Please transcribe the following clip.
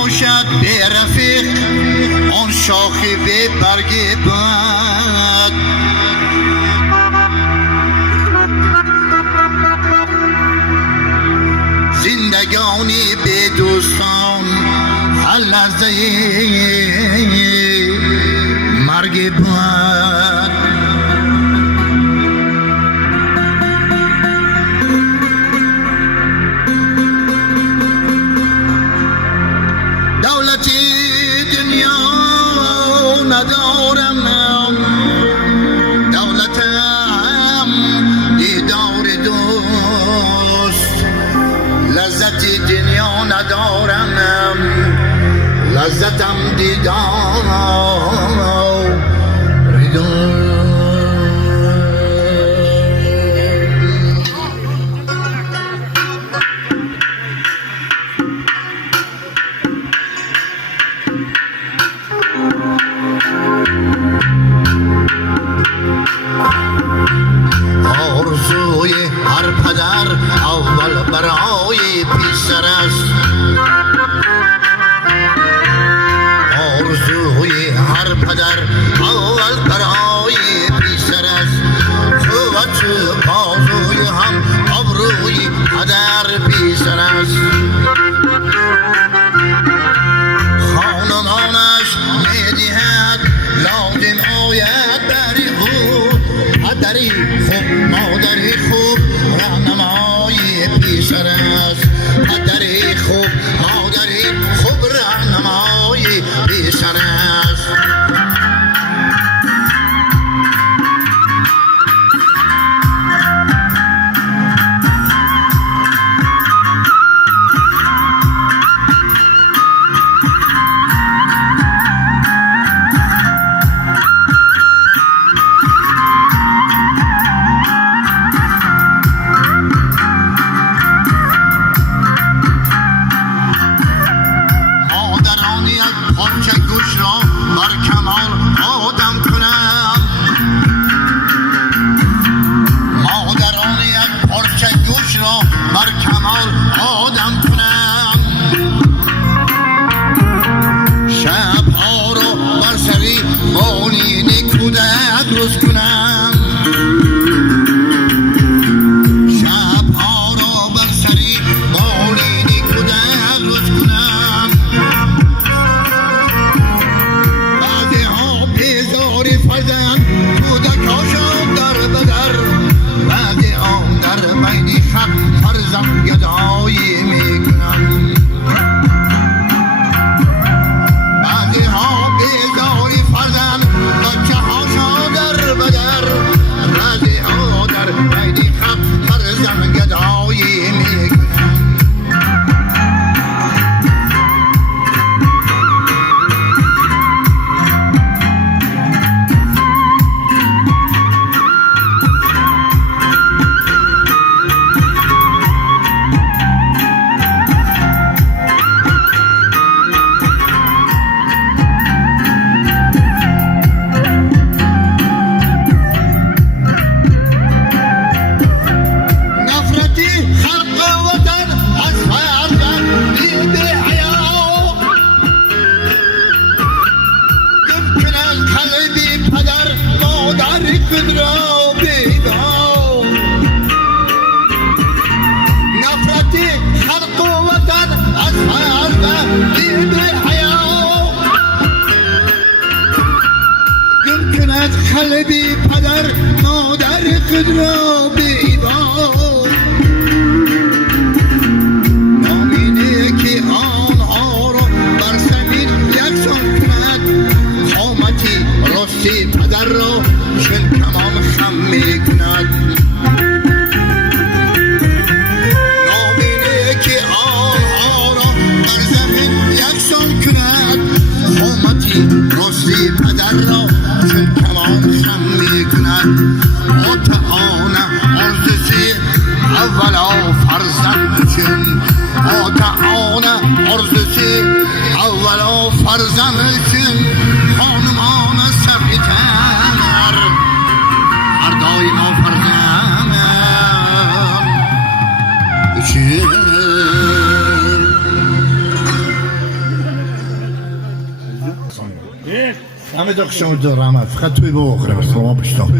باشد به رفیق آن شاخه به برگ باد. زندگانی به دوستان هر لحظه مرگ باد. ندارم دولتم دیدار دوست، لذت دنیا ندارم لذتم دیدار دوست. آرزوی هر پدر اول برای پسر است. آرزوی هر پدر اول برای پسر است. تو و تو بازوی هم ابروی پدر پسر است. خانمانش میدهد لازم آید بری خوب پدری خوب مادری خوب راهنمای پسر است. پدری خوب مادری خوب راهنمای پسر است. پارچه گوش را بر کمال آدم کنم. مادران یک پارچه گوش را بر کمال آدم کنم. شبها را بر سری بالین کودک روز کنم. شبها را بر سری بالین کودک روز کنم. فرزند کودکاشم در بدر بعد آن در بین خط فرزند گدایی میکنم. بعضی ها بیزاری فرزند بچه هاشا در بدر بعضی ها در بین خط فرزند گدایی میکنم. نفرتی خلق و وطن از فرد دید حیات يمكنت قلبي پدر مادر خود را بیدار. نامینه که آنها را بر زمین یکسان کند. قامتی راستی پدر را چون کمان خم میکند. نامینه که آنها را بر زمین یکسان کند. قامتی راستی پدر را چون کمان خم میکند. آتعانه آرزوی اولا فرزند چون آتعانه آرزوی اولا فرزند چون خانمان سفیدتر هر دایما فرزند چون همه دو شما دو رحمت فقط توی بخوره بس ما بشتم